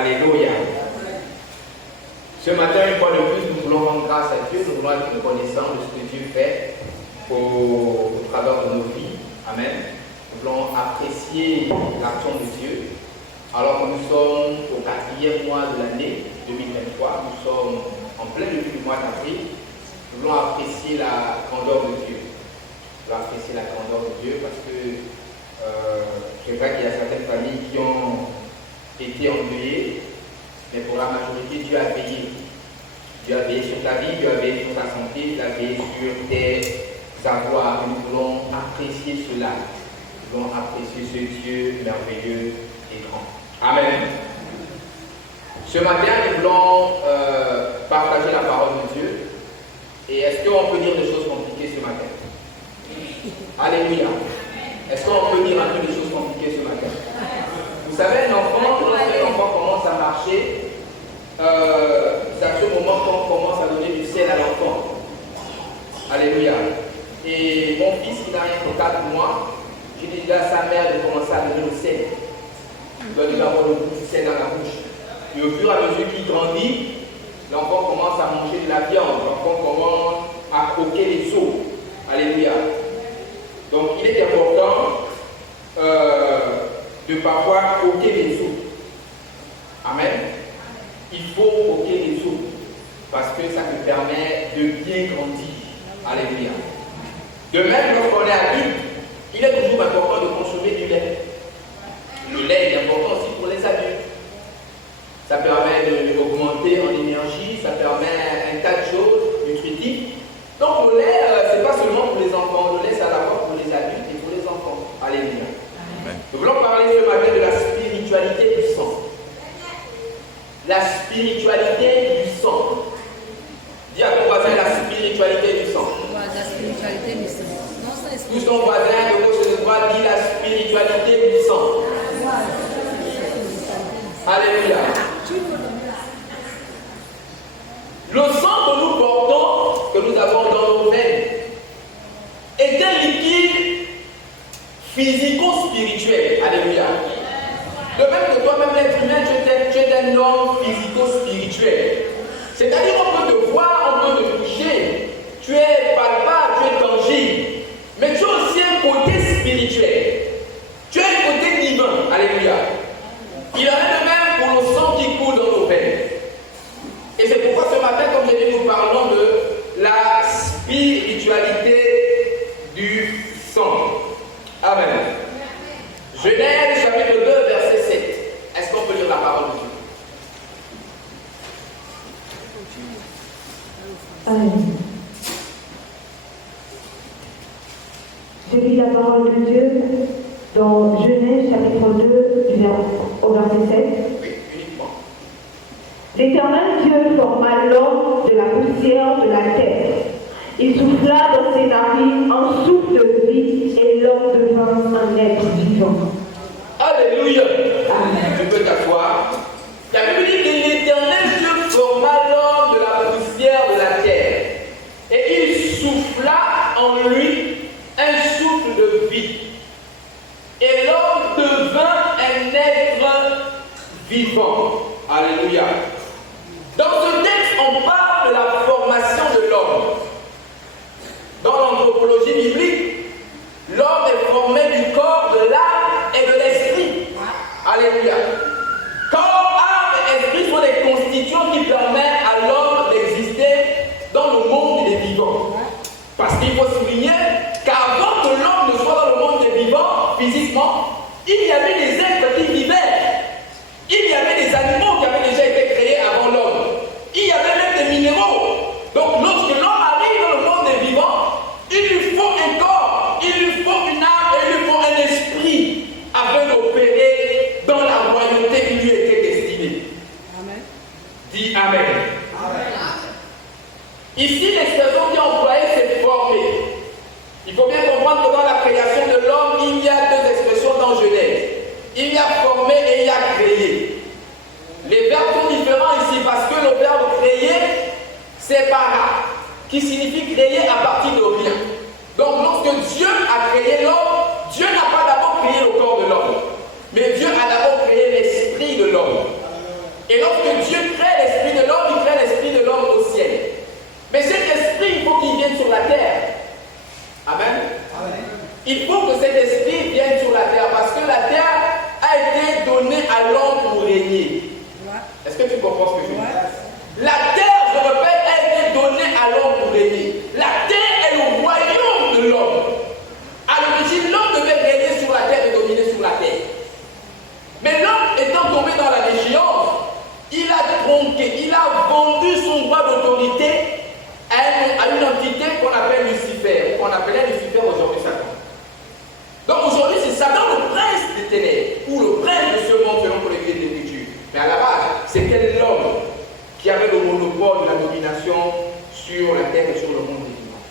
Alléluia. Ce matin, une fois de plus, nous voulons rendre grâce à Dieu, nous voulons être reconnaissants de ce que Dieu fait au travers de nos vies. Amen. Nous voulons apprécier l'action de Dieu. Alors que nous sommes au 4e mois de l'année 2023, nous sommes en plein début du mois d'avril, nous voulons apprécier la grandeur de Dieu. Nous voulons apprécier la grandeur de Dieu parce que c'est vrai qu'il y a certaines familles qui ont été endeuillées, mais pour la majorité, Dieu a veillé. Dieu a veillé sur ta vie, Dieu a veillé sur ta santé, Dieu a veillé sur tes savoirs. Et nous voulons apprécier cela. Nous voulons apprécier ce Dieu merveilleux et grand. Amen. Ce matin, nous voulons partager la parole de Dieu. Et est-ce qu'on peut dire des choses compliquées ce matin? Alléluia. Est-ce qu'on peut dire un peu des choses compliquées ce matin? Vous savez, un enfant, lorsqu'un enfant commence à marcher, c'est à ce moment qu'on commence à donner du sel à l'enfant. Alléluia. Et mon fils qui n'a rien que 4 mois, j'ai dit à sa mère de commencer à donner le sel. Il doit déjà avoir le goût du sel dans la bouche. Et au fur et à mesure qu'il grandit, l'enfant commence à manger de la viande, l'enfant commence à croquer les os. Alléluia. Donc il est important de parfois croquer les os. Amen. Il faut croquer les os parce que ça te permet de bien grandir. Alléluia. De même, lorsqu'on est adulte, il est toujours important de consommer du lait. Le lait est important aussi pour les adultes. Ça permet d'augmenter en énergie, ça permet un tas de choses nutritives. Donc le lait, ce n'est pas seulement pour les enfants, le lait c'est à la fois pour les adultes et pour les enfants. Alléluia. Nous voulons parler ce matin de la spiritualité du sang. La spiritualité du sang. Dis à ton voisin la spiritualité du sang. La spiritualité du sang. Tous ton voisin de gauche et de droite dit la spiritualité du sang. Alléluia. Le sang que nous portons, que nous avons dans nos veines, est un liquide physico-spirituel. Alléluia. De même que toi-même, l'être humain, tu es un homme physico-spirituel. C'est-à-dire qu'on peut te voir, on peut te toucher, tu es palpable, tu es tangible. Mais tu as aussi un côté spirituel. Tu as un côté divin. Alléluia. Il en est de même pour le sang qui coule dans nos veines. Et c'est pourquoi ce matin, comme j'ai dit, nous parlons de la spiritualité du sang. Amen. Genèse chapitre 2, verset 7. Est-ce qu'on peut lire la parole de Dieu? Amen. Je lis la parole de Dieu dans Genèse chapitre 2, au verset 7. Oui, uniquement. L'Éternel Dieu forma l'homme de la poussière de la terre. Il souffla dans ses narines un souffle de vie et l'homme devint un être vivant. Alléluia. Amen. Tu peux t'asseoir. La Bible dit que l'Éternel Dieu forma l'homme de la poussière de la terre. Et il souffla en lui un souffle de vie. Et l'homme devint un être vivant. Alléluia. Dans ce texte, on parle de la formation de l'homme. Dans l'anthropologie biblique, l'homme est formé du corps, de l'âme et de l'esprit. Alléluia. Corps, âme et esprit sont des constituants qui permettent à l'homme d'exister dans le monde des vivants. Parce qu'il faut souligner qu'avant que l'homme ne soit dans le monde des vivants, physiquement, il y avait des êtres qui vivaient. Il y avait des animaux qui avaient déjà été créés avant l'homme. Il y avait même des minéraux. Donc lorsque l'homme arrive dans le monde des vivants, il lui faut un corps, il lui faut une âme et il lui faut un esprit afin d'opérer dans la royauté qui lui était destinée. Amen. Dis Amen. Amen. Ici, l'expression qui est employée, c'est former. Il faut bien comprendre que dans la création de l'homme, il y a deux expressions dans Genèse. Il y a formé et il y a créé. Les verbes sont différents ici parce que le verbe créer, c'est para, qui signifie créer à partir de rien. Donc lorsque Dieu a créé l'homme, Dieu n'a pas d'abord créé le corps de l'homme, mais Dieu a d'abord créé l'esprit de l'homme. Est-ce que tu comprends ce que je dis? Ouais. La terre, je répète, a été donnée à l'homme pour régner. La terre est le royaume de l'homme. À l'origine, l'homme devait régner sur la terre et dominer sur la terre. Mais l'homme étant tombé dans la déchéance, il a tronqué, il a vendu son droit d'autorité à une entité qu'on appelle Lucifer, qu'on appelait Lucifer aujourd'hui Satan. Donc aujourd'hui, c'est Satan le prince des ténèbres, ou le prince de ce monde selon qu'on écrit l'Écriture. Mais à la base, c'était l'homme qui avait le monopole de la domination sur la terre et sur le monde des vivants.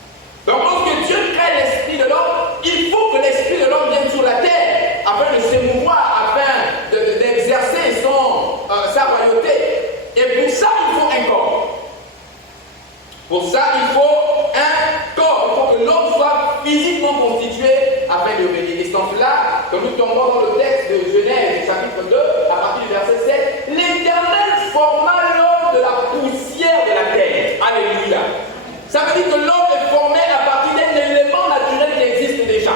Donc lorsque Dieu crée l'esprit de l'homme, il faut que l'esprit de l'homme vienne sur la terre afin de s'émouvoir, afin d'exercer sa royauté. Et pour ça, il faut un corps. Pour ça, il faut un corps. Il faut que l'homme soit physiquement constitué afin de régner. Et sans cela, quand nous tombons dans le texte de Genèse, chapitre 2, à partir du verset 7, l'Éternel forma l'homme de la poussière de la terre. Alléluia. Ça veut dire que l'homme est formé à partir d'un élément naturel qui existe déjà.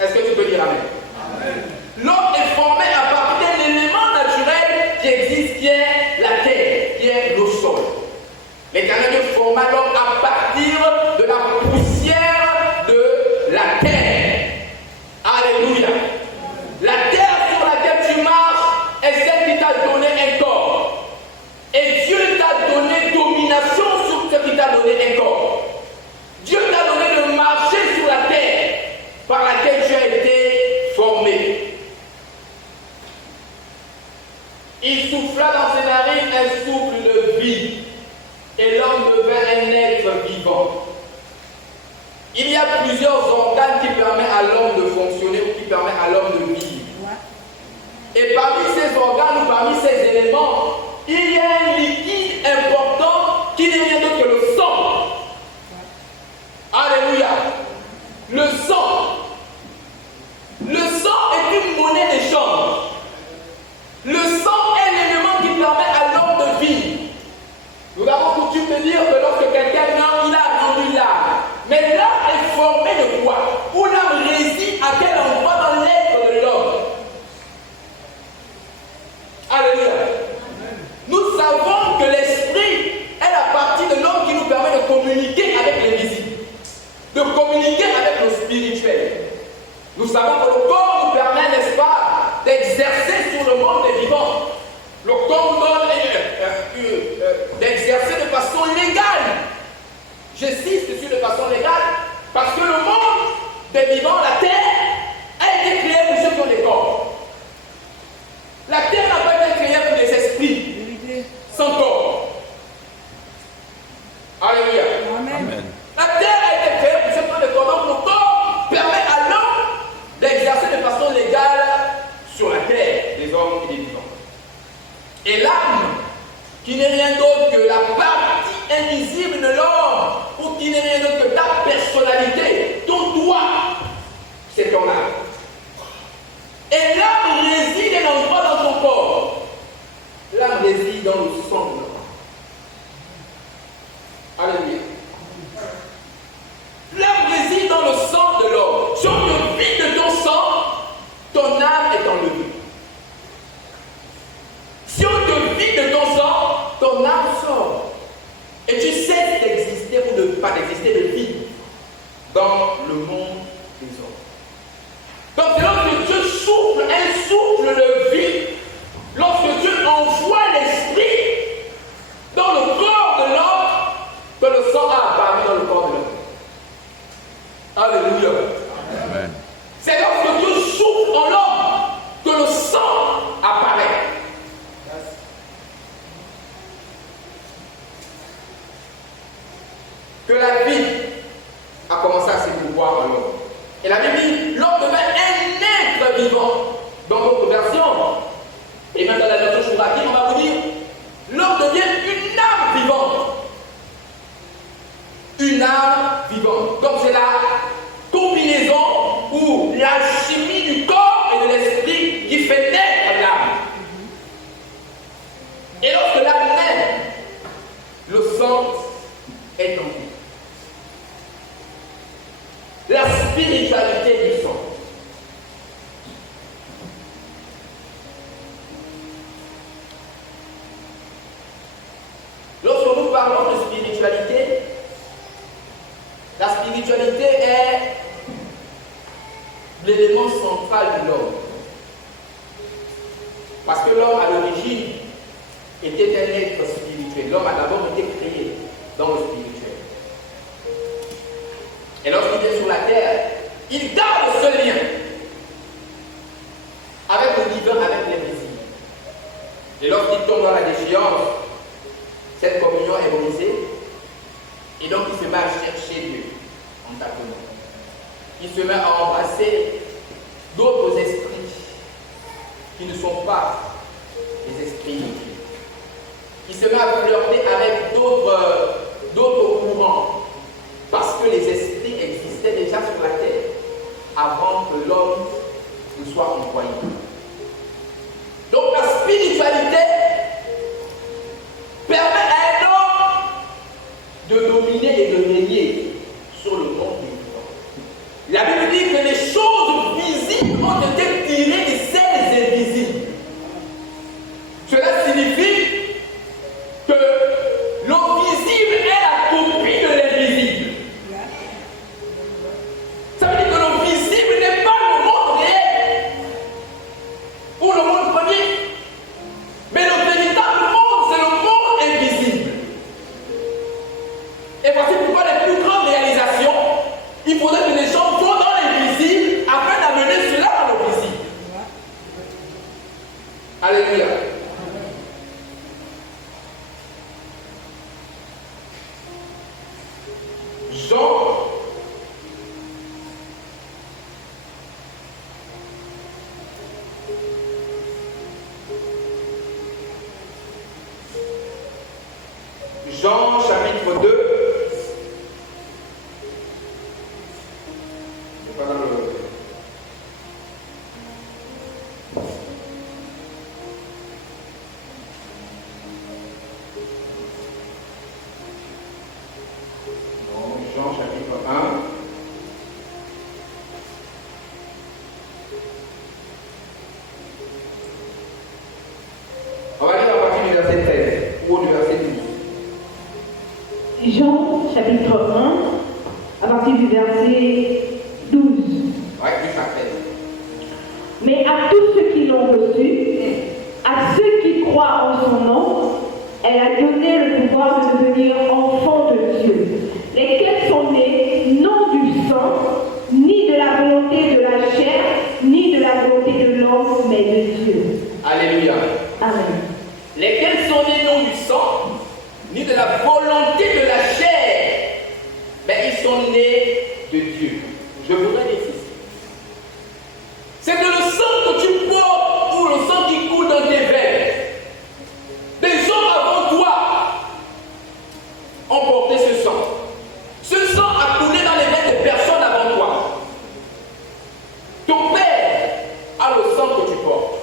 Est-ce que tu peux dire amen? Amen. L'homme est formé à partir d'un élément naturel qui existe, qui est la terre, qui est le sol. L'Éternel forma l'homme à partir de la poussière de la terre. Alléluia. La terre sur laquelle tu marches est celle qui t'a donné un corps. Et Dieu t'a donné domination sur ce qui t'a donné un corps. Dieu t'a donné de marcher sur la terre par laquelle tu as été formé. Il souffla dans ses narines un souffle de vie. Et l'homme devint un être vivant. Il y a plusieurs organes qui permettent à l'homme de fonctionner ou qui permettent à l'homme de vivre. Et parmi ces organes ou parmi ces éléments, il y a un liquide important qui n'est rien d'autre que le sang. Alléluia. Le sang. Le sang est une monnaie d'échange. Le sang est l'élément qui permet à l'homme de vivre. Nous avons coutume de dire que lorsque quelqu'un meurt, il a rendu l'âme. Mais l'âme est formée de quoi? Où l'âme réside à quel endroit dans l'être de l'homme? Alléluia. Nous savons que l'esprit est la partie de l'homme qui nous permet de communiquer avec l'invisible, de communiquer avec le spirituel. Nous savons que le corps nous permet, n'est-ce pas, d'exercer sur le monde des vivants. Le corps nous donne d'exercer de façon légale. J'insiste sur de façon légale parce que le monde des vivants, la terre, a été créée pour ceux qui ont des corps. La terre n'a pas été créée pour des esprits sans corps. Alléluia. Amen. La terre a été créée pour ceux qui ont des corps. Donc le corps permet à l'homme d'exercer de façon légale sur la terre des hommes et des vivants. Et l'âme, qui n'est rien d'autre que la partie invisible de l'homme, ou qui n'est rien d'autre que ta personnalité, ton toi, c'est ton âme. Et l'âme réside un endroit dans ton corps. L'âme réside dans le sang de l'homme. Alléluia. L'âme réside dans le sang de l'homme. Sur le vide de ton sang, ton âme est enlevée. Si on te vide de ton sang, ton âme sort. Et tu cesses d'exister ou de pas d'exister, de vivre dans le monde des hommes. Donc c'est lorsque Dieu souffle un souffle de vie, lorsque Dieu envoie l'esprit dans le corps de l'homme, que le sang a apparu dans le corps de l'homme. Alléluia. Amen. C'est lorsque Dieu souffle en l'homme que le sang apparaît. Que la vie a commencé à s'épouvoir en l'homme. Et la Bible dit, l'homme devient un être vivant. Dans notre version, et même dans la version Chouraki, on va vous dire, l'homme devient une âme vivante. Une âme vivante. Donc c'est la combinaison ou l'alchimie du corps et de l'esprit qui fait naître l'âme. Et lorsque l'âme naît, le sang est en vie. La spiritualité parlons de spiritualité, la spiritualité est l'élément central de l'homme. Parce que l'homme, à l'origine, était un être spirituel. L'homme a d'abord été créé dans le spirituel. Et lorsqu'il est sur la terre, il garde ce lien avec le divin, avec l'invisible. Et lorsqu'il tombe dans la déchéance, cette communion est brisée. Et donc il se met à chercher Dieu en tâtonnant. Il se met à embrasser d'autres esprits qui ne sont pas les esprits de Dieu. Il se met à flirter avec d'autres courants. Parce que les esprits existaient déjà sur la terre avant que l'homme ne soit envoyé. Donc la spiritualité permet à un homme de dominer et de régner sur le monde des vivants. La Bible dit que les choses visibles ont été tirées de celles invisibles. Cela signifie que l'invisible est la copie de l'invisible. Ça veut dire que le visible n'est pas le monde réel ou le monde premier, mais le véritable monde, c'est le monde invisible. Et voici pourquoi les plus grandes réalisations, il faudrait que les gens vont dans l'invisible afin d'amener cela dans le visible. Alléluia. Jean chapitre 2. C'est pas dans le... Non, Jean chapitre 1. On va lire à partir du verset 13 ou du verset 12. Jean chapitre 1, à partir du verset 12. Ouais, plus à 13. Mais à tous ceux qui l'ont reçu, à ceux qui croient en son nom, elle a donné le pouvoir de devenir enfants de Dieu, lesquels sont nés non du sang, ni de la volonté de la chair, ni de la volonté de l'homme, mais de Dieu. Alléluia. Amen. Lesquels sont nés non du sang, ni de la volonté de la chair, mais ils sont nés de Dieu. Je voudrais dire ceci. C'est que le sang que tu portes ou le sang qui coule dans tes veines, des hommes avant toi ont porté ce sang. Ce sang a coulé dans les veines de personnes avant toi. Ton père a le sang que tu portes.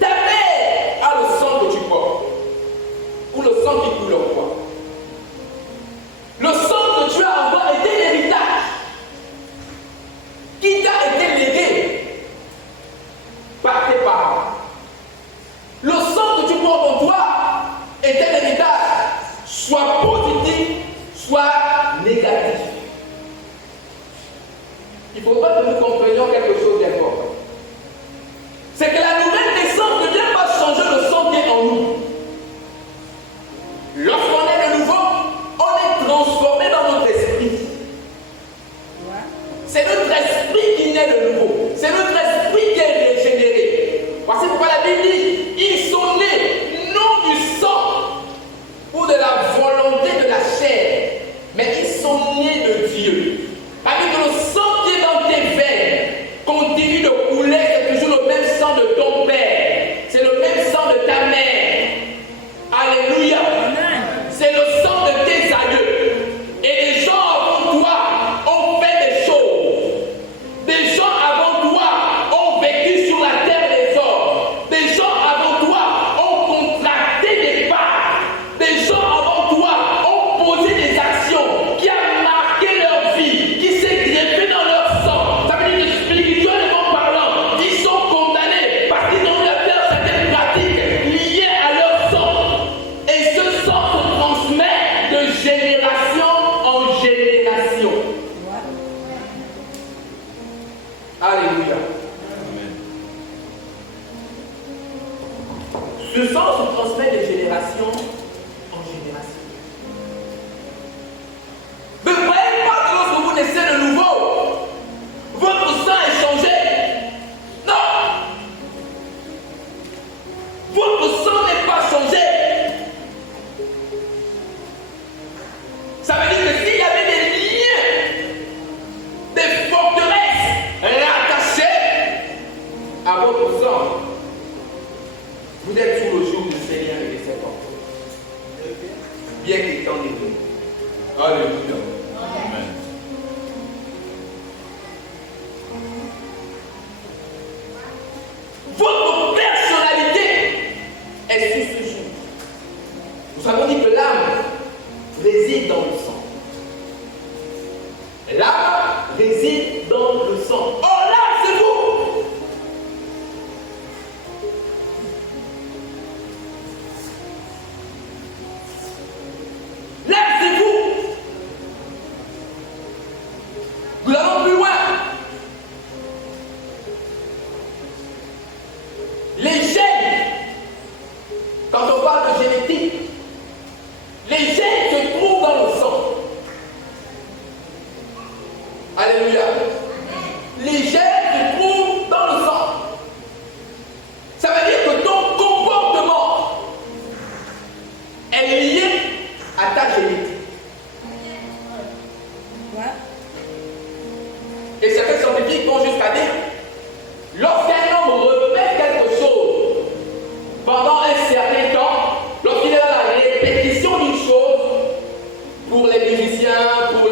Ta mère a le sang que tu portes. Ou le sang qui coule en toi. Nous avons dit que l'âme réside dans le sang. L'âme réside dans le sang. Oh, l'âme, c'est vous! L'âme, c'est vous! Nous allons plus loin. Les gènes, quand on parle de génétique, les gènes se trouvent dans le sang. Alléluia. Les gènes se trouvent dans le sang. Ça veut dire que ton comportement est lié à ta génétique. Et certains scientifiques vont jusqu'à dire, lorsqu'un homme répète quelque chose pendant un certain temps, lorsqu'il est dans la répétition d'une chose, pour les musiciens, pour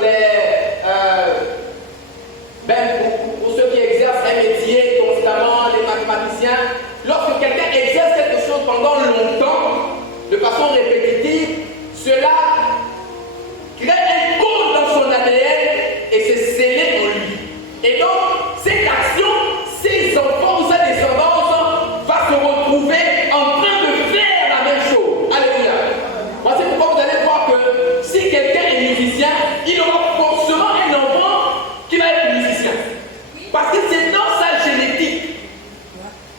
pour ceux qui exercent un métier constamment, les mathématiciens, lorsque quelqu'un exerce quelque chose pendant longtemps, de façon répétitive, cela crée un code dans son ADN et c'est scellé en lui. Et donc, cette action, ses enfants ou sa descendance va se retrouver en train de faire la même chose. Alléluia. Voici pourquoi vous allez voir que si quelqu'un est musicien, il aura forcément un enfant qui va être musicien. Parce que c'est dans sa génétique.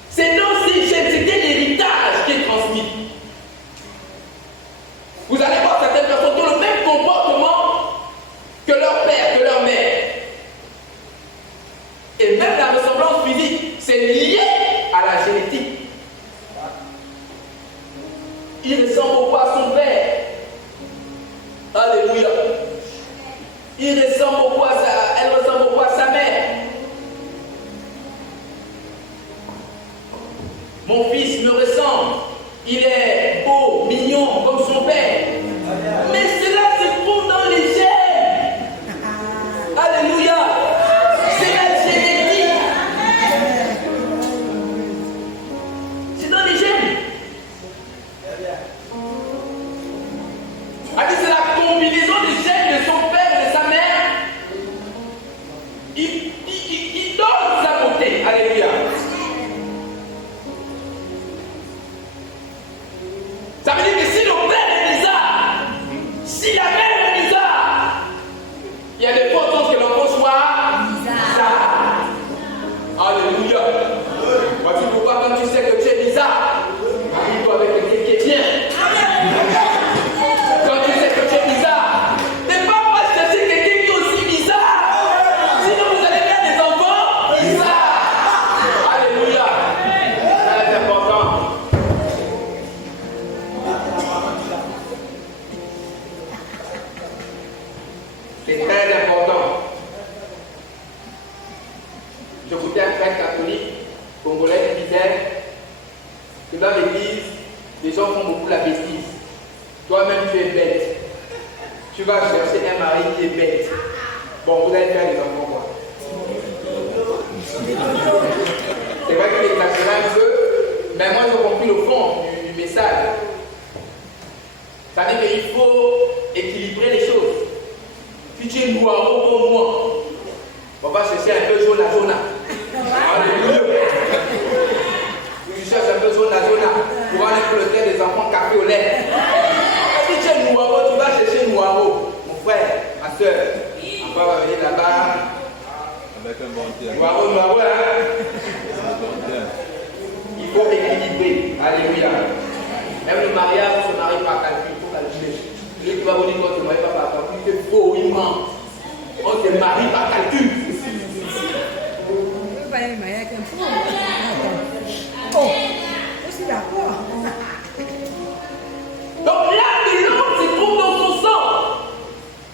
C'est dans ses gènes, c'était l'héritage qui est transmis. Vous allez voir certaines personnes qui ont le même comportement que leur père, que leur mère. Et même la ressemblance physique, c'est lié à la génétique. Il ressemble beaucoup à son père. Alléluia. Il ressemble beaucoup à elle ressemble beaucoup à sa mère. Mon fils me ressemble. Il est beau, mignon comme son père. Mais cela se trouve dans les gènes. Alléluia. C'est la génétique. C'est dans les gènes. C'est la combinaison des gènes de son père et de sa mère. Il donne sa beauté. Alléluia. Ça veut dire que si le père est bizarre, si la mère est bizarre, il y a des fortes chances que l'enfant soit bizarre. Alléluia. Voici pourquoi quand tu sais que tu es bizarre, marie-toi avec quelqu'un qui est bien. Quand tu sais que tu es bizarre, ne pas chercher quelqu'un qui est aussi bizarre. Sinon vous allez faire des enfants bizarres. Alléluia. C'est important. C'est très important. Je écoutais un frère catholique congolais qui disait que dans l'église, les gens font beaucoup la bêtise. Toi-même, tu es bête. Tu vas chercher un mari qui est bête. Bon, vous allez faire des enfants, quoi. C'est vrai qu'il exagère un peu, mais moi, j'ai compris le fond du message. Ça veut dire qu'il faut équilibrer les choses. Si tu es noireau comme moi, on va chercher un peu jaune à jaune. Alléluia. Si tu cherches un peu jaune à jaune, pour aller pour le faire des enfants café au lait. Si tu es noireau, tu vas chercher noireau. Mon frère, ma soeur, on va venir là-bas. Avec un bon thé. Noireau, hein. Il faut équilibrer. Alléluia. Même le mariage, on se marie par calcul, il faut calculer. Celui qui va vous dire qu'on ne se marie pas par calcul, c'est faux, il ment. On se marie par calcul. Donc l'âme de l'homme se trouve dans son sang.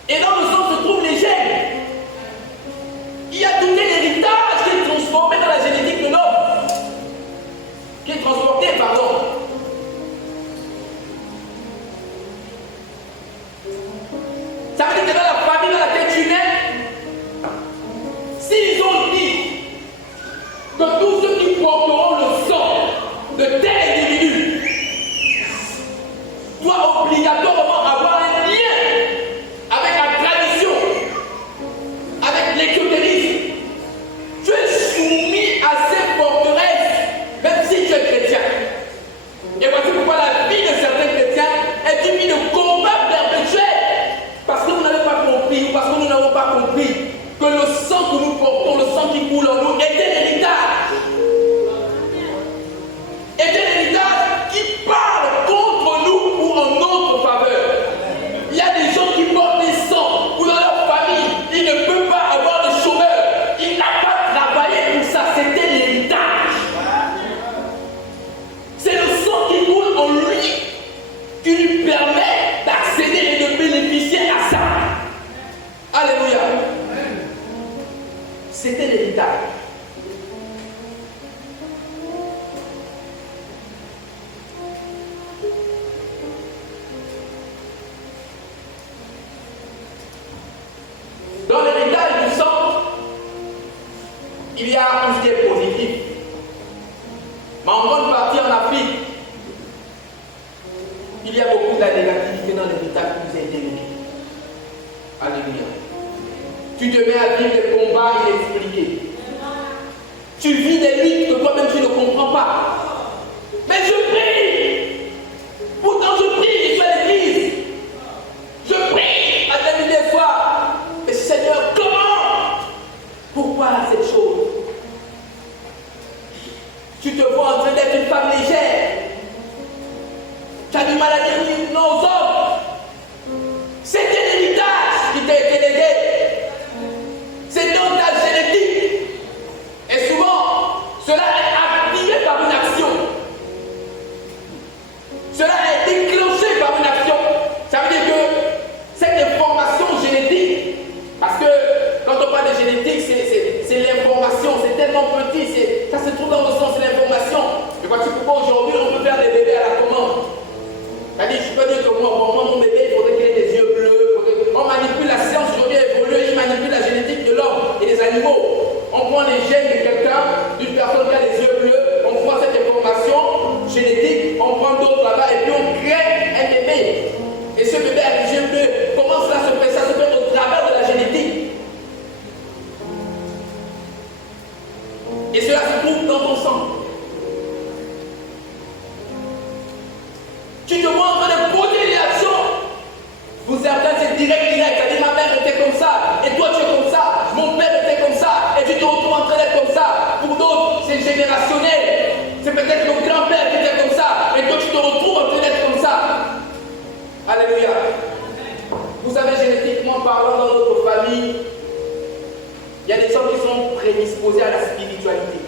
Et dans le sang se trouvent les gènes. Il y a tout un héritage qui est transformé dans la génétique de l'homme. Qui est transporté, pardon. Ça veut dire que dans la famille dans laquelle tu nais, s'ils ont dit que tous ceux qui porteront le sang de tel individu doivent oublier obligatoirement avoir un lien avec la tradition, avec l'ésotérisme. Tu es soumis à ces forteresses, même si tu es chrétien. Et voici pourquoi la vie de certains chrétiens est une vie de combat perpétuel. Parce que vous n'avez pas compris, ou parce que nous n'avons pas compris que le sang que nous portons, le sang qui coule en nous, est un héritage. Est un héritage qui parle contre nous ou en notre faveur. Il y a des gens qui portent des sangs, ou dans leur famille, ils ne peuvent pas avoir de chômeur. Il n'a pas travaillé pour ça, c'était l'héritage. C'est le sang qui coule en lui qui lui permet d'accéder et de bénéficier à ça. Alléluia. C'était l'héritage. Dans l'héritage du sang, il y a tout ce qui est positif. Mais en grande partie en Afrique, il y a beaucoup de la négativité dans l'héritage qui nous a été donné. Alléluia. Tu te mets à vivre des combats inexpliqués. Tu vis des luttes que toi-même tu ne comprends pas. Mais je prie. Pourtant je prie, je suis à l'église. Je prie à la nuit des fois. Mais Seigneur, comment? Pourquoi cette chose? Tu te vois en train d'être une femme légère. Tu as du mal à dire oui non aux hommes. C'est un héritage qui t'a été légué. C'est dans ta génétique. Et souvent, cela est activé par une action. Cela est déclenché par une action. Ça veut dire que cette information génétique, parce que quand on parle de génétique, c'est l'information, c'est tellement petit, ça se trouve dans le sang, c'est l'information. Et voici pourquoi aujourd'hui on peut faire des bébés à la commande. C'est-à-dire, je peux dire que moi, mon bébé, il faudrait qu'il ait des yeux bleus. On manipule la science aujourd'hui, évolue, il manipule la génétique de l'homme et des animaux. On prend les gènes de quelqu'un, d'une personne qui a les yeux bleus, on prend cette information génétique, on prend d'autres là-bas et puis on crée un bébé. Et ce bébé a les yeux bleus. Comment cela se fait? Ça se fait au travers de la génétique. Et cela se trouve dans ton sang. Tu te vois en train de poser des actions. Pour certains, c'est direct. C'est-à-dire, ma mère était comme ça, et toi tu es comme ça, mon père était comme ça, et tu te retrouves en train d'être comme ça. Pour d'autres, c'est générationnel. C'est peut-être mon grand-père qui était comme ça, et toi tu te retrouves en train d'être comme ça. Alléluia. Vous savez, génétiquement parlant, dans notre famille, il y a des gens qui sont prédisposés à la spiritualité.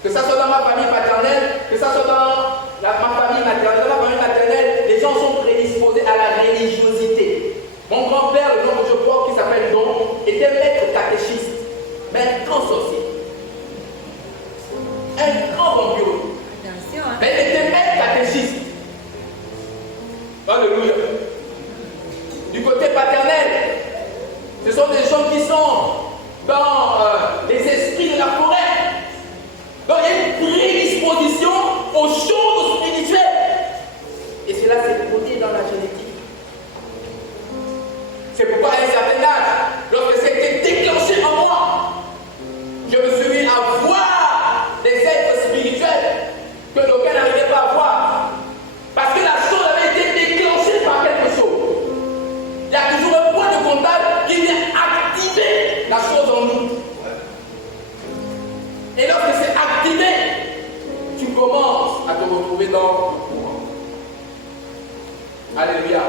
Que ça soit dans ma famille paternelle, que ça soit dans ma famille maternelle, dans la famille maternelle, les gens sont prédisposés à la religiosité. Mon grand-père, le nom que je porte, qui s'appelle Don, était maître catéchiste, mais un grand sorcier. Un grand vampiro. Mais il était maître catéchiste. Alléluia. Du côté paternel, ce sont des gens qui sont dans les esprits de la forêt. Donc il y a une prédisposition aux choses spirituelles. Et cela s'est produit dans la génétique. C'est pourquoi à un certain âge, lorsque c'était déclenché en moi, je me suis mis à voir des êtres spirituels que d'aucuns n'arrivaient pas à voir. Parce que la chose avait été déclenchée par quelque chose. Il y a toujours un point de contact qui vient activer la chose en nous. Et lorsque c'est activé, tu commences à te retrouver dans le courant. Alléluia.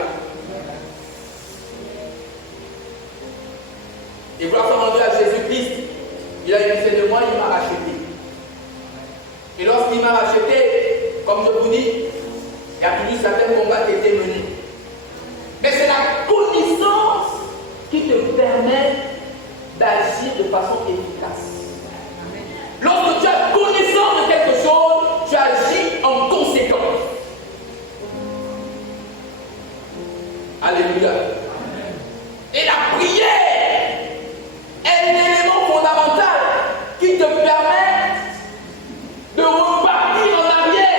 Et voilà faire rendu à Jésus-Christ. Il a dit, c'est de moi, il m'a racheté. Et lorsqu'il m'a racheté, comme je vous dis, il y a toujours certains combats qui étaient menés. Mais c'est la connaissance qui te permet d'agir de façon efficace. Lorsque tu as connaissance de quelque chose, tu agis en conséquence. Alléluia. Et la prière est l'élément fondamental qui te permet de repartir en arrière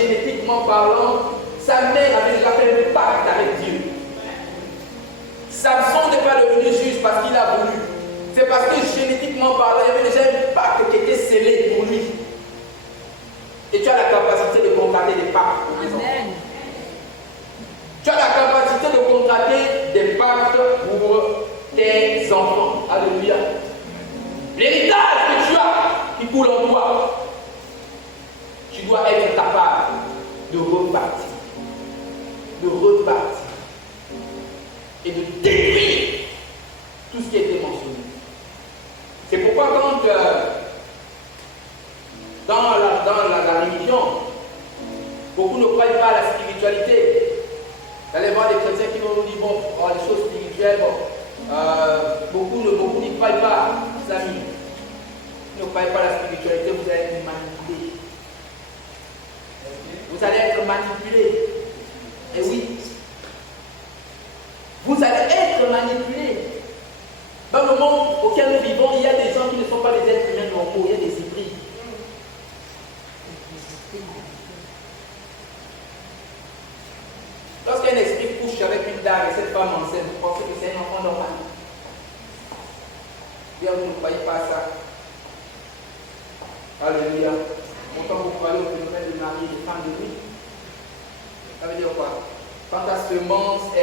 génétiquement parlant, sa mère avait déjà fait un pacte avec Dieu. Samson n'est pas devenu juge parce qu'il a voulu. C'est parce que génétiquement parlant, il y avait déjà un pacte qui était scellé pour lui. Et tu as la capacité de contracter des pactes pour tes enfants. Tu as la capacité de contracter des pactes pour tes enfants. Alléluia. L'héritage que tu as qui coule en toi, tu dois être capable de repartir. Et de détruire tout ce qui a été mentionné. C'est pourquoi quand dans la religion, beaucoup ne croient pas à la spiritualité. Vous allez voir des chrétiens qui vont nous dire, bon, les choses spirituelles, beaucoup n'y croient pas, les amis. Vous ne croyez pas à la spiritualité, vous allez être manipulés. Vous allez être manipulés. Et oui. Vous allez être manipulés. Dans le monde auquel nous vivons, il y a des gens qui ne sont pas des êtres humains normaux, il y a des esprits. Lorsqu'un esprit couche avec une dame et cette femme enceinte, vous pensez que c'est un enfant normal? Bien, vous ne croyez pas à ça. Alléluia. Pourtant, vous croyez au phénomène de mari et de femme de nuit. Ça veut dire quoi? Quand ta semence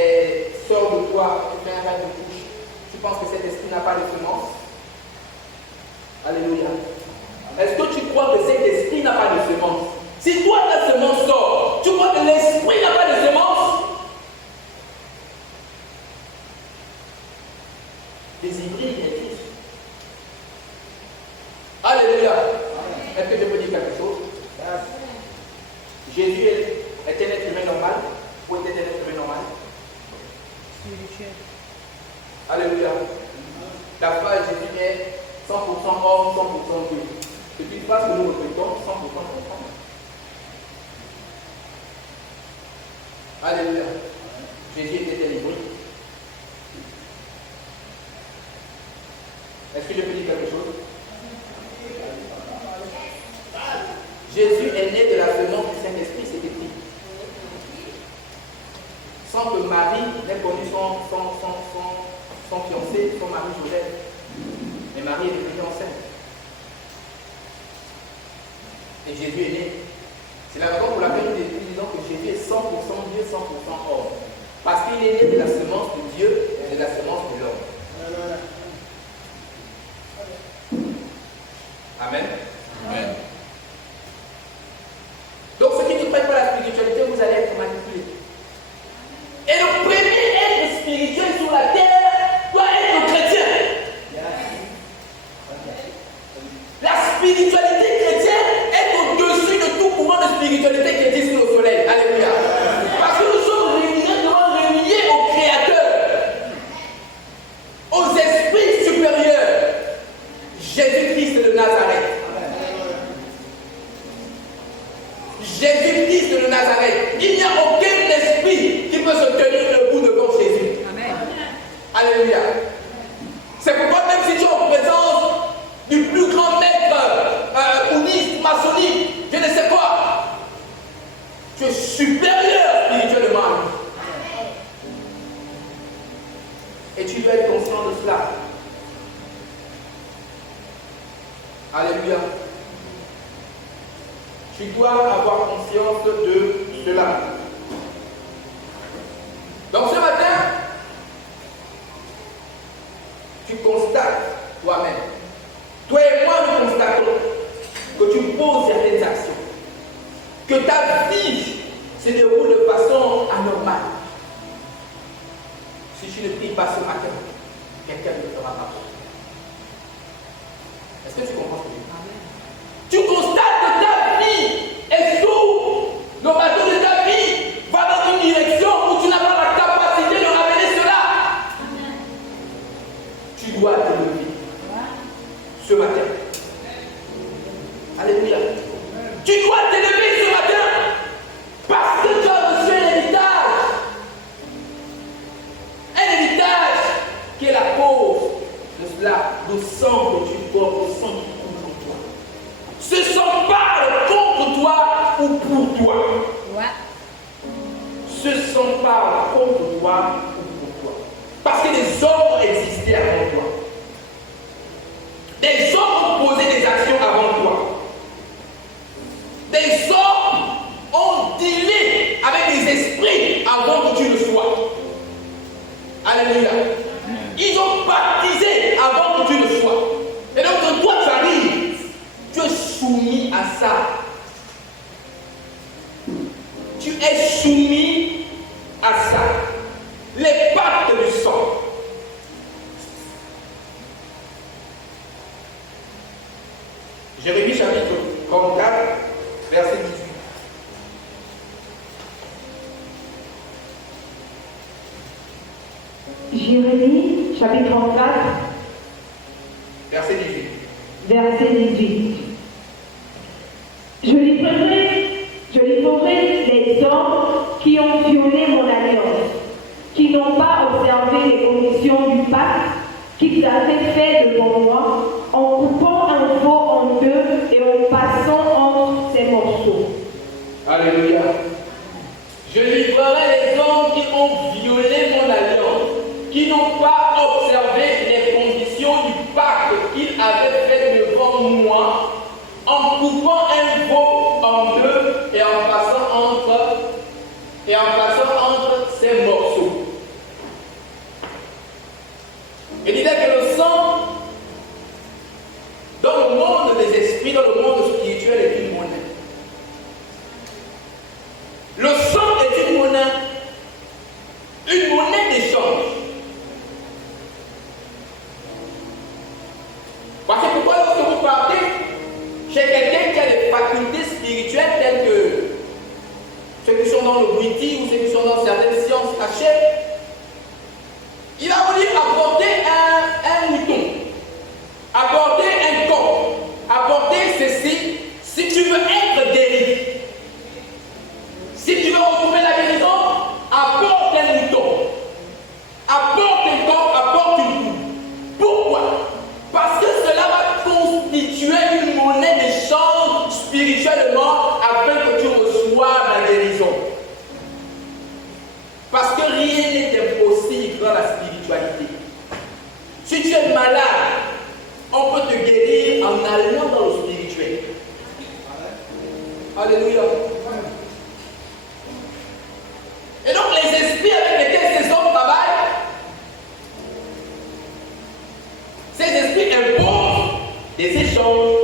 sort de toi, tu fais un rêve de couche, tu penses que cet esprit n'a pas de semence? Alléluia. Est-ce que tu crois que cet esprit n'a pas de semence? Si toi ta semence sort, tu crois que l'esprit n'a pas de semence? Les hybrides existent. Alléluia. Est-ce que je peux dire quelque chose? Jésus est un être humain normal ou était un être humain normal? Spirituel. Alléluia. La phrase Jésus est 100% homme, 100% Dieu. C'est une phrase que nous répétons 100% homme. Alléluia. Jésus était un hybride. Est-ce que je peux dire quelque chose? Jésus est né de la semence du Saint-Esprit, c'est écrit. Sans que Marie n'ait connu son fiancé, son mari Joseph. Mais Marie est devenue enceinte. Et Jésus est né. C'est la raison pour laquelle nous disons que Jésus est 100% Dieu, 100% homme. Parce qu'il est né de la semence de Dieu et de la semence de l'homme. Amen. Amen. Donc ceux qui ne prennent pas la spiritualité, vous allez être manipulés. Et le premier être spirituel sur la terre doit être le chrétien. La spiritualité chrétienne est au-dessus de tout courant de spiritualité qui existe sur le soleil. Alléluia. Parce que nous sommes directement reliés au Créateur, aux esprits supérieurs. Jésus-Christ de Nazareth. Jésus-Christ de Nazareth. Il n'y a aucun esprit qui peut se tenir debout devant Jésus. Amen. Alléluia. C'est pourquoi même si tu es en présence du plus grand maître bouddhiste, maçonnique, je ne sais quoi, tu es supérieur spirituellement à lui. Et tu dois être conscient de cela. Alléluia. Tu dois avoir conscience de cela. Donc ce matin, tu constates toi-même. Toi et moi, nous constatons que tu poses certaines actions. Que ta vie se déroule de façon anormale. Si tu ne pries pas ce matin, quelqu'un ne le fera pas. Est-ce que tu comprends ce que je dis? Tu constates que ta vie est sourde. Le bateau de ta vie va dans une direction où tu n'as pas la capacité de ramener cela. Tu dois te lever ce matin. Alléluia. Tu dois te lever ce matin parce que tu as reçu un héritage. Un héritage qui est la cause de cela, le sang que tu portes, le sang qui coule en toi. Ce sang ou pour toi. Ouais. Se sont pas contre toi ou pour toi. Parce que des ordres existaient avant toi. Des ordres ont posé des actions avant toi. Des ordres ont dealé avec des esprits avant que tu le sois. Alléluia. Ils ont baptisé avant que tu le sois. Et donc quand toi tu arrives, tu es soumis à ça. Tu es soumis à ça. Les pactes du sang. Jérémie chapitre 34, verset 18. Jérémie, chapitre 34, Verset 18. verset 18. Je livrerai les hommes qui ont violé mon alliance, qui n'ont pas observé les conditions du pacte qu'ils avaient fait devant moi, en coupant un veau en deux et en passant entre ses morceaux. Alléluia. Je livrerai les hommes qui ont violé mon alliance, qui n'ont pas observé les conditions du pacte qu'ils avaient fait devant moi, en coupant un veau en deux et en passant entre ces morceaux. Il disait que le sang, dans le monde des esprits, dans le monde spirituel, est une monnaie. Le sang est une monnaie d'échange. Voici pourquoi lorsque vous partez chez quelqu'un qui a des facultés spirituelles telles que ceux qui sont dans le bruiti ou ceux qui sont dans certaines sciences cachées, il va vous dire apportez un mouton, apportez un corps, apportez ceci si tu veux être guéri. Si tu veux retrouver la guérison, apporte un mouton, apporte un corps, apporte une coupe. Pourquoi? Parce que cela va constituer une monnaie d'échange spirituellement afin que tu reçoives la guérison. Parce que rien n'est impossible dans la spiritualité. Si tu es malade, on peut te guérir en allant dans le spirituel. Alléluia. Et donc les esprits avec lesquels ces hommes travaillent, ces esprits imposent des échanges.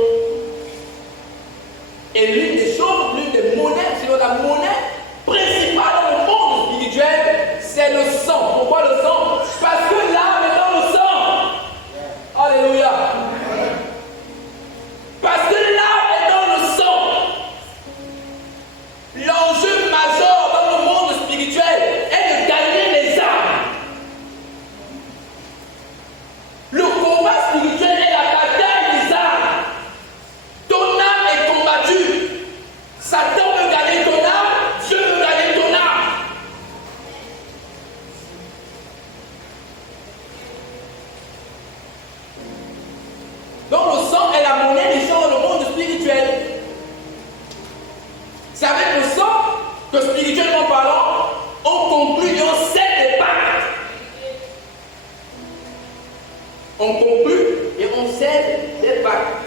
Et l'une des choses, l'une des monnaies, sinon la monnaie principale dans le monde spirituel, c'est le sang. Pourquoi le sang? Parce que l'âme est dans le sang. Alléluia. Parce que l'âme est dans le sang. L'enjeu majeur dans le monde spirituel est de gagner les âmes. Le combat spirituel est la bataille des âmes. Ton âme est combattue. Satan veut gagner ton âme, Dieu veut gagner ton âme. Donc le sang est la monnaie d'échange dans le monde spirituel. C'est avec le sang que spirituellement parlant, on conclut et on scelle des pactes. On conclut et on scelle des pactes.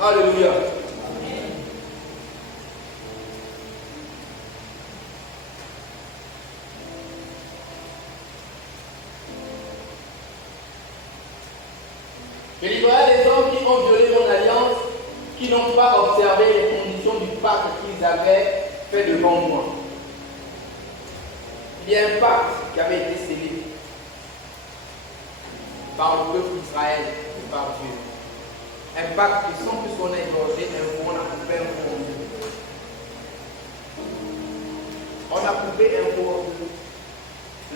Alléluia. Je livrerai les hommes qui ont violé mon alliance, qui n'ont pas observé les conditions du pacte qu'ils avaient fait devant moi. Il y a un pacte qui avait été scellé par le peuple d'Israël et par Dieu. Un pacte qui, sans plus qu'on ait égorgé un veau, on a coupé un veau en deux. On a coupé un veau en deux.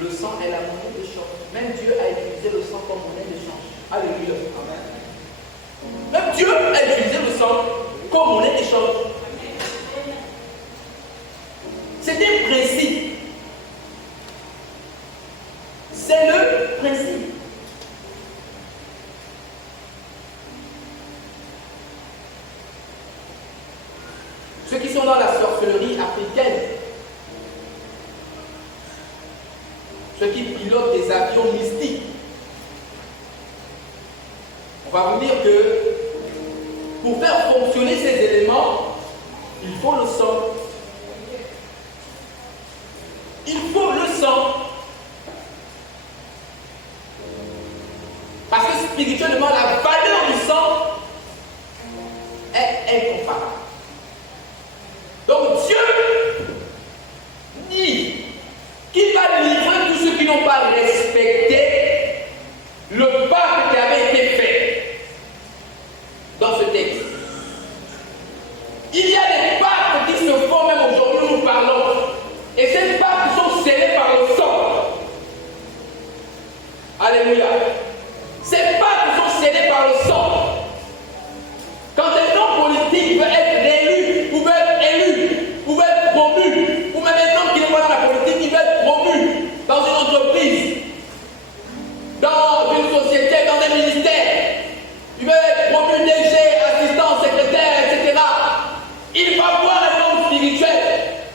Le sang est la monnaie d'échange. Même Dieu a utilisé le sang comme monnaie d'échange. Alléluia. Amen. Même Dieu a utilisé le sang comme monnaie d'échange. C'est un principe. C'est le principe. Ceux qui sont dans la sorcellerie africaine, ceux qui pilotent des avions mystiques, on va vous dire que pour faire fonctionner ces éléments, il faut le sang. Il faut le sang. Parce que spirituellement, la valeur du sang est incomparable. Donc Dieu dit qu'il va livrer tous ceux qui n'ont pas respecté le pacte qui avait été fait dans ce texte. Il y a des pactes qui se font même aujourd'hui où nous parlons. Et ces pactes sont scellés par le sang. Alléluia. Ces pactes sont scellés par le sang. Quand un homme politique veut être élu, ou veut être élu, ou veut être promu, ou même un homme qui n'est pas dans la politique, il veut être promu dans une entreprise, dans une société, dans un ministère, il veut être promu DG, assistant, secrétaire, etc. Il va voir un homme spirituel.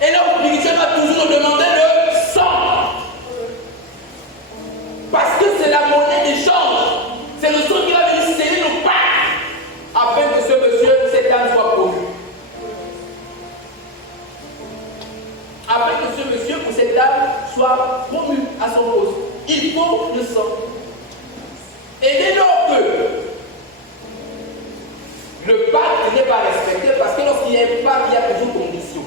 Et l'homme spirituel va toujours nous demander le sang. Parce que c'est la monnaie d'échange. C'est le sang qui va venir sceller le pacte afin que ce monsieur, cette dame soit promu. Afin que ce monsieur ou cette dame soit promu à son poste. Il faut le sang. Et dès lors que le pacte n'est pas respecté, parce que lorsqu'il y a un pacte, il y a toujours condition.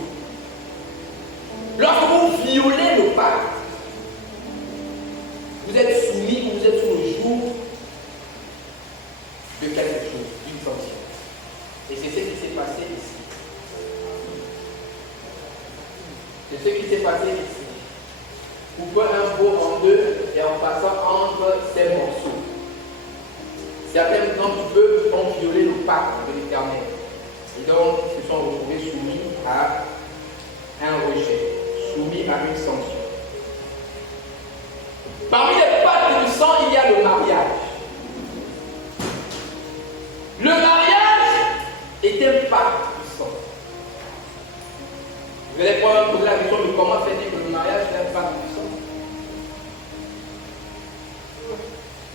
Lorsque vous violez le pacte, vous êtes soumis ou vous êtes sous le joug de quelque chose, d'une sanction. Et c'est ce qui s'est passé ici. C'est ce qui s'est passé ici. Coupant un veau en deux et en passant entre ces morceaux. Certains d'entre eux ont violé le pacte de l'Éternel. Et donc, ils se sont retrouvés soumis à un rejet, soumis à une sanction. Parmi les pactes du sang, il y a le mariage. Le mariage est un pacte du sang. Vous allez pouvoir poser la question de comment fait-il que le mariage est un pacte du sang.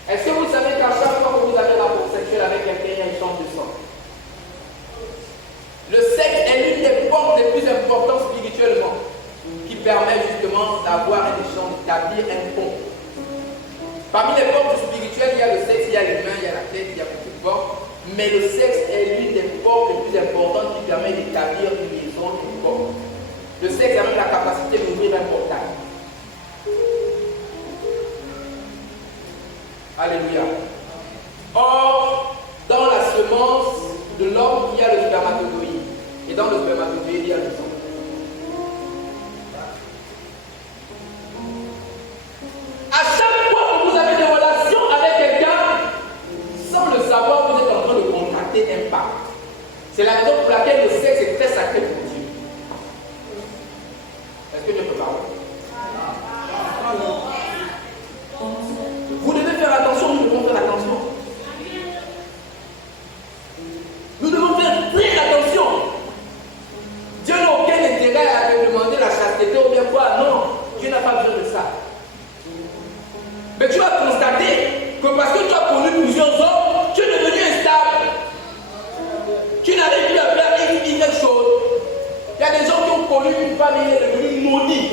Est-ce que vous savez qu'à chaque fois que vous avez rapport sexuel avec quelqu'un, il y a une chance de sang? Le sexe est l'une des portes les plus importantes spirituellement, qui permet justement d'avoir un échange, d'établir un pont. Parmi les portes spirituelles, il y a le sexe, il y a les mains, il y a la tête, il y a beaucoup de portes, mais le sexe est l'une des portes les plus importantes qui permet d'établir une liaison, une porte. Le sexe a même la capacité d'ouvrir un portail. Alléluia. Or, dans la semence de l'homme, il y a le spermatozoïde. Et dans le spermatozoïde, il y a le sang. À chaque fois que vous avez des relations avec quelqu'un, sans le savoir, vous êtes en train de contracter un pacte. C'est la raison pour laquelle le sexe est très sacré pour Dieu. Est-ce que Dieu peut parler? Vous devez faire attention, nous devons faire attention. Nous devons faire très attention. Dieu n'a aucun intérêt à te demander la chasteté ou bien quoi. Non, Dieu n'a pas besoin de ça. Mais tu vas constater que parce que tu as connu plusieurs hommes, tu es devenu instable. Tu n'arrives plus à faire quelque chose. Il y a des gens qui ont connu une femme et elle est devenue maudite.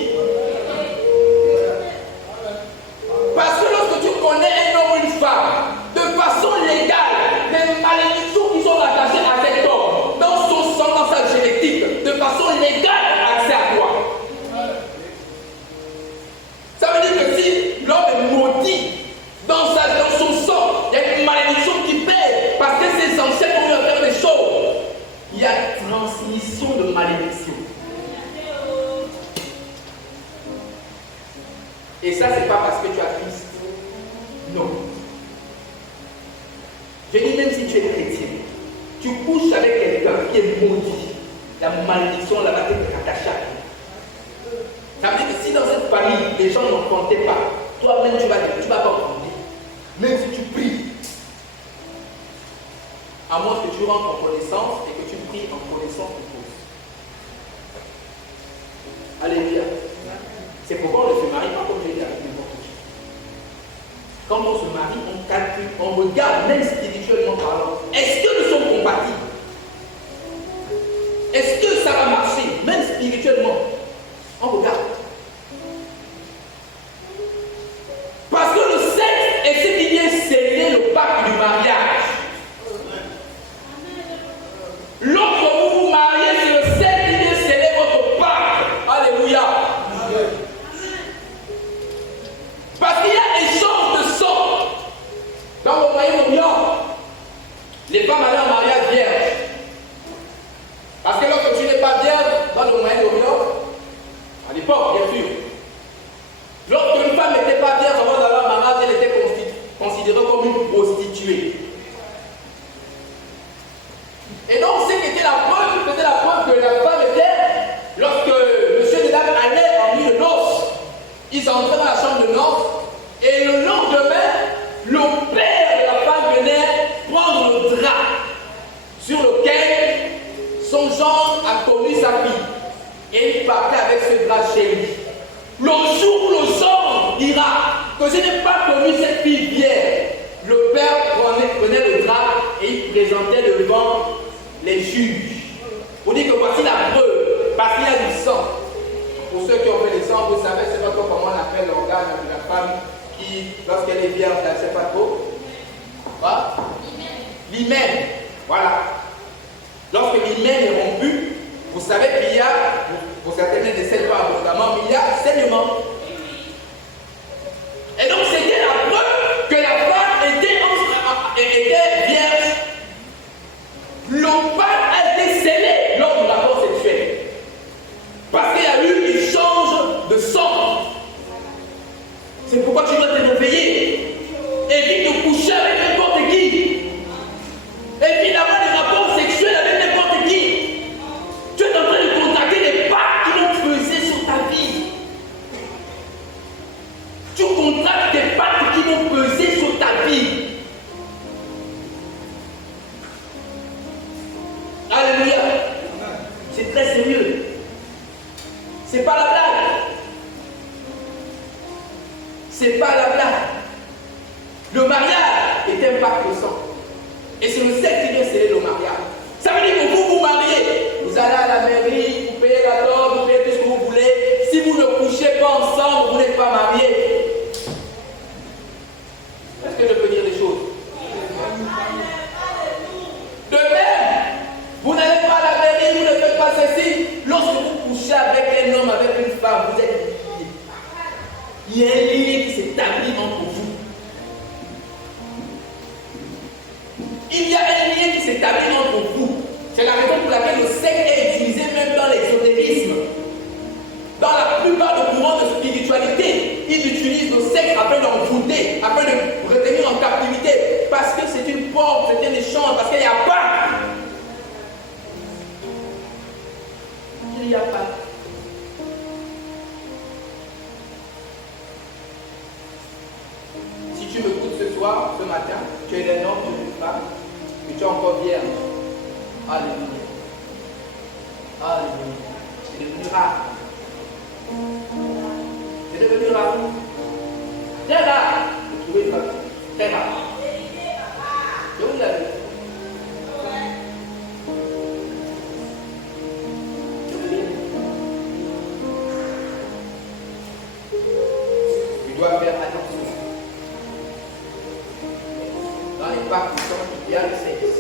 Parce que lorsque tu connais un homme ou une femme, de façon légale, les malédictions qui sont rattachées à cet homme, dans son sang, dans sa génétique, de façon légale, accès à toi. Ça veut dire que si l'homme est maudit, dans son sang, il y a une malédiction qui pèse, parce que ses ancêtres ont eu à faire des choses. Il y a transmission de malédiction. Et ça, c'est pas parce que tu as Christ. Non. Je dis même si tu es chrétien, tu couches avec quelqu'un qui est maudit, la malédiction là-bas est attachée à toi. Ça veut dire que si dans cette famille, les gens n'en comptaient pas, toi-même tu vas pas compter. Même si tu pries. À moins que tu rentres en connaissance et que tu pries en connaissance de cause. Alléluia. C'est pourquoi on ne se marie pas comme j'ai dit avec n'importe qui. Quand on se marie, on calcule, on regarde, même spirituellement parlant, est-ce que nous sommes compatibles? Est-ce que ça va marcher, même spirituellement? On regarde. Parce que le sexe est ce qui vient sceller le pacte du mariage. Lorsque vous vous mariez, c'est le sexe qui vient sceller votre pacte. Alléluia. Parce qu'il y a échange de sang. Dans vos Moyen-Orient, les femmes allaient en mariage vierge. Parce que lorsque tu n'es pas vierge dans le Moyen-Orient, à l'époque, bien sûr, lorsque une femme n'était pas vierge avant d'aller en mariage, elle était considérée comme une prostituée. Et donc, ce qui était la preuve, qui faisait la preuve que la femme était, lorsque monsieur et dame allaient en nuit de noces, ils entraient dans la chambre de noces, et le lendemain, le père de la femme venait prendre le drap sur lequel son gendre a connu sa fille. Et il partait avec ce drap chez lui. Le jour où le gendre dira que je n'ai pas connu cette fille vierge, le père prenait le drap et il présentait devant les juges. Pour dire que voici la preuve, parce qu'il y a du sang. Pour ceux qui ont fait le sang, vous savez, c'est pas comment on appelle l'organe de la femme qui, lorsqu'elle est vierge, elle ne sait pas trop. Quoi? L'hymen. Voilà. Lorsque l'hymen est rompu, vous savez qu'il y a, pour certains ne décèdent pas abondamment, mais il y a saignement. Et donc c'était la preuve que la femme était vierge. Le pacte a été scellé lors du rapport sexuel. Parce qu'il y a eu échange de sang. C'est pourquoi tu dois te réveiller. Évite de coucher avec n'importe qui. Évite d'avoir des rapports sexuels avec n'importe qui. Tu es en train de contracter des pactes qui vont peser sur ta vie. Tu contractes des pactes qui vont peser sur ta vie. Alléluia. C'est très sérieux. C'est pas la blague. C'est pas la blague. Le mariage est un pacte de sang. Et c'est le sexe qui vient sceller le mariage. Ça veut dire que vous vous mariez. Vous allez à la mairie, vous payez la dot, vous payez tout ce que vous voulez. Si vous ne couchez pas ensemble, vous n'êtes pas mariés. Est-ce que je peux dire des choses? De même, vous n'allez pas à la mairie, vous ne faites pas ceci. Lorsque vous couchez avec un homme, avec une femme, vous êtes liés. Il y a un lien qui s'établit entre vous. Il y a un lien qui s'établit entre vous. C'est la raison pour laquelle le sexe est utilisé même dans l'exotérisme. Dans la plupart des courants de spiritualité, ils utilisent le sexe afin d'envoûter, afin de retenir en captivité. Parce que c'est une porte, c'est un échange, parce qu'il n'y a pas. Il n'y a pas. Si tu m'écoutes ce soir, ce matin, tu es un homme, tu es une femme, et tu es encore vierge. Alléluia. Alléluia. C'est devenu rare. C'est devenu rare. Très rare. Vous trouvez ça? Très rare. Je vous l'avais dit. Tu dois faire attention. Dans les pactes du sang, il y a le sexe.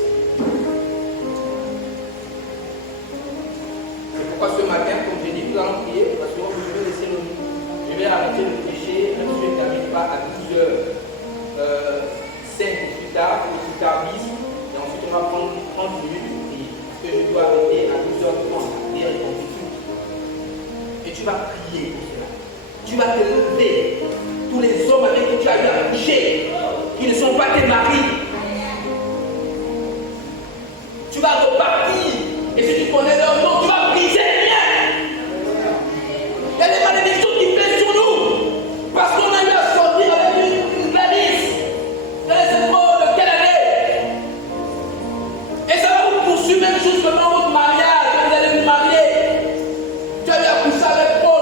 C'est pourquoi ce matin, comme j'ai dit, nous allons prier parce que je vais laisser le lit. Je vais arrêter de prêcher, même si je ne termine pas à 12h05 plus tard, ou plus tard 10. Et ensuite, on va prendre 30 minutes pour prier. Parce que je dois arrêter à 12h30. Prière et tout. Et tu vas prier pour cela. Tu vas te lever. Tous les hommes avec qui tu as eu à coucher, qui ne sont pas tes maris. Tu vas repartir. Et si tu connais leur nom, tu vas briser les liens. Il y a des malédictions qui pèsent sur nous. Parce qu'on a eu à sortir avec une Gladys. Dans les épreuves de quelle année? Et ça va vous poursuivre même justement votre mariage. Vous allez vous marier. Tu as eu à coucher avec Paul.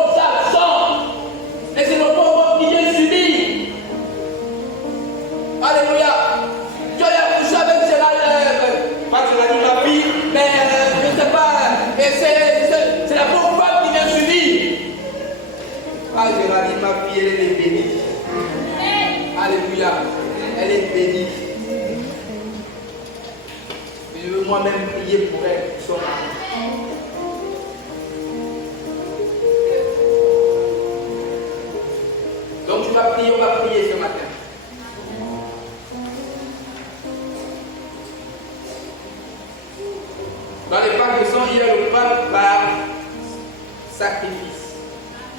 bénie. Alléluia. Elle est bénie. Et je veux moi-même prier pour elle, pour son mari. Donc tu vas prier, on va prier ce matin. Dans les pactes de sang, il y a le pacte par sacrifice.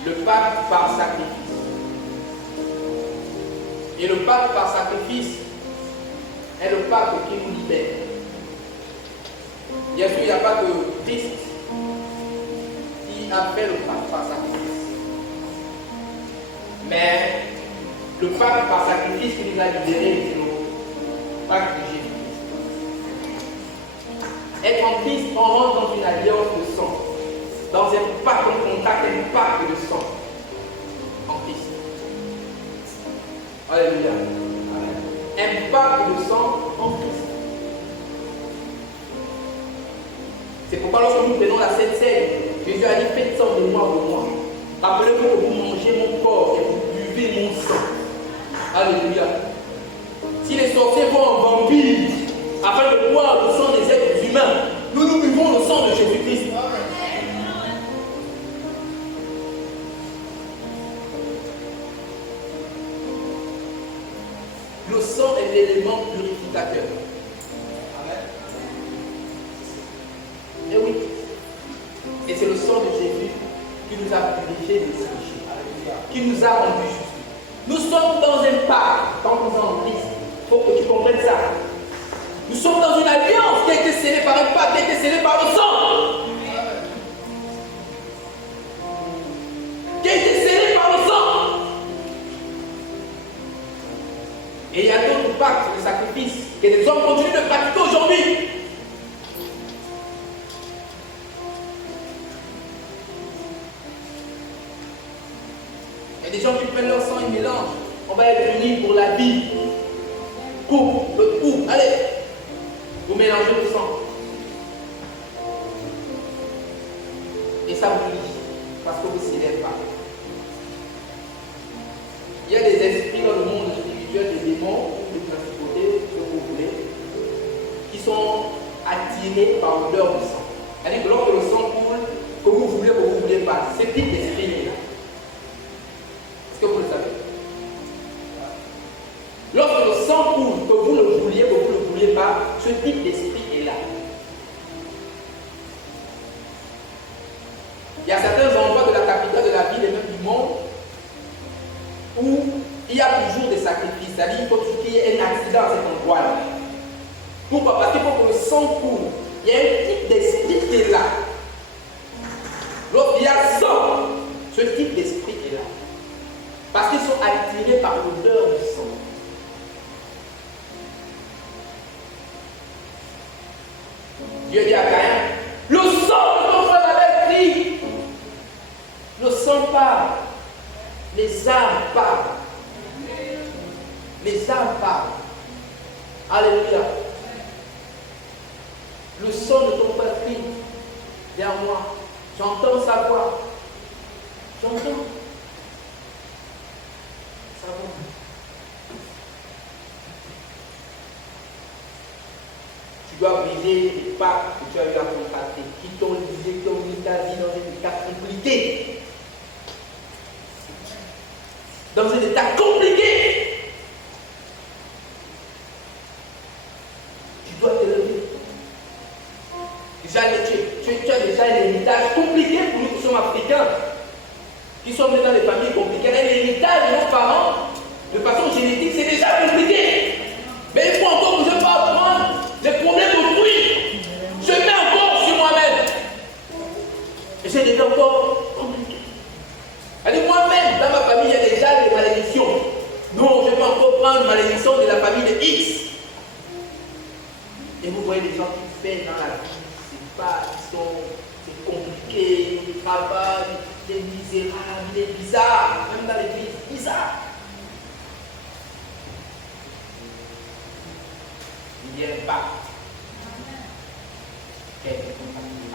Le pacte par sacrifice. Et le pacte par sacrifice est le pacte qui nous libère. Bien sûr, il n'y a pas que Christ qui a fait le pacte par sacrifice. Mais le pacte par sacrifice qui nous a libérés, c'est le pacte de Jésus. Être en Christ, on rentre dans une alliance de sang, dans un pacte, on contacte un pacte de sang en Christ. Alléluia. Un pacte de sang en Christ. C'est pourquoi lorsque nous prenons la Sainte Seine, Jésus a dit faites ça en mémoire de moi. Rappelez-vous que vous mangez mon corps et vous buvez mon sang. Alléluia. Si les sorciers vont en vampire afin de boire le sang des êtres humains, nous buvons le sang de Jésus-Christ. Le sang est l'élément purificateur. Amen. Et oui. Et c'est le sang de Jésus qui nous a purifiés de ses péchés, qui nous a rendus justes. Nous sommes dans un pacte, quand nous sommes en Christ. Il faut que tu comprennes ça. Nous sommes dans une alliance qui a été scellée par un pacte, qui a été scellée par le sang. Qui a été scellée par le sang. Et il y a d'autres pactes de sacrifice que les hommes continuent de pratiquer aujourd'hui. Il y a des gens qui prennent leur sang et mélangent. On va être unis pour la vie. Coupe, le coupe, allez. Vous mélangez le sang. Et ça vous lie. Parce que vous ne s'élèvez pas. Il y a des esprits dans le monde spirituel, des démons, des principautés, ce que vous voulez, qui sont attirés par l'odeur du sang. C'est-à-dire que lorsque le sang coule, que vous voulez ou que vous ne voulez pas, ce type d'esprit est là. Est-ce que vous le savez? Lorsque le sang coule, que vous le vouliez ou que vous ne le vouliez pas, ce type d'esprit est là. Il y a certains endroits de la capitale de la ville et même du monde où il y a toujours des sacrifices. C'est-à-dire qu'il faut qu'il y ait un accident à cet endroit-là. Pourquoi? Parce qu'il faut que le sang coule. Il y a un type d'esprit qui est là. Lorsqu'il y a sang, ce type d'esprit est là. Parce qu'ils sont attirés par l'odeur du sang. Dieu dit à Caïn, le sang de ton frère avait pris. Le sang parle. Les âmes parlent. Les âmes parlent. Alléluia. Le sang de ton frère crie vers moi. J'entends sa voix. J'entends sa voix. Tu dois briser les pactes que tu as eu à contracter, qui t'ont lié, qui ont mis ta vie dans un état compliqué. Dans un état compliqué. Tu dois te lever. Déjà, tu as déjà un héritage compliqué pour nous qui sommes africains, qui sommes nés dans des familles compliquées. L'héritage de nos parents, de façon génétique, c'est déjà compliqué. Mais il faut encore que je pas apprendre des problèmes d'autrui. Je mets encore sur moi-même. Et c'est déjà encore compliqué. Allez, moi-même, dans ma famille, il y a déjà des malédictions. Non, je ne vais pas encore prendre une malédiction de la famille de X. Et vous voyez les gens qui font dans la vie, c'est compliqué, le travail, il est misérable, il est bizarre, même dans l'église, bizarre. Il y a un pas.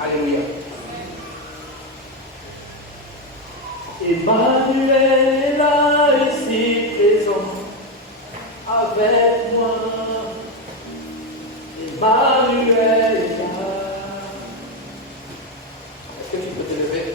Alléluia. Emmanuel est là ici. si présent avec moi. Emmanuel est là. Est-ce que tu peux te lever?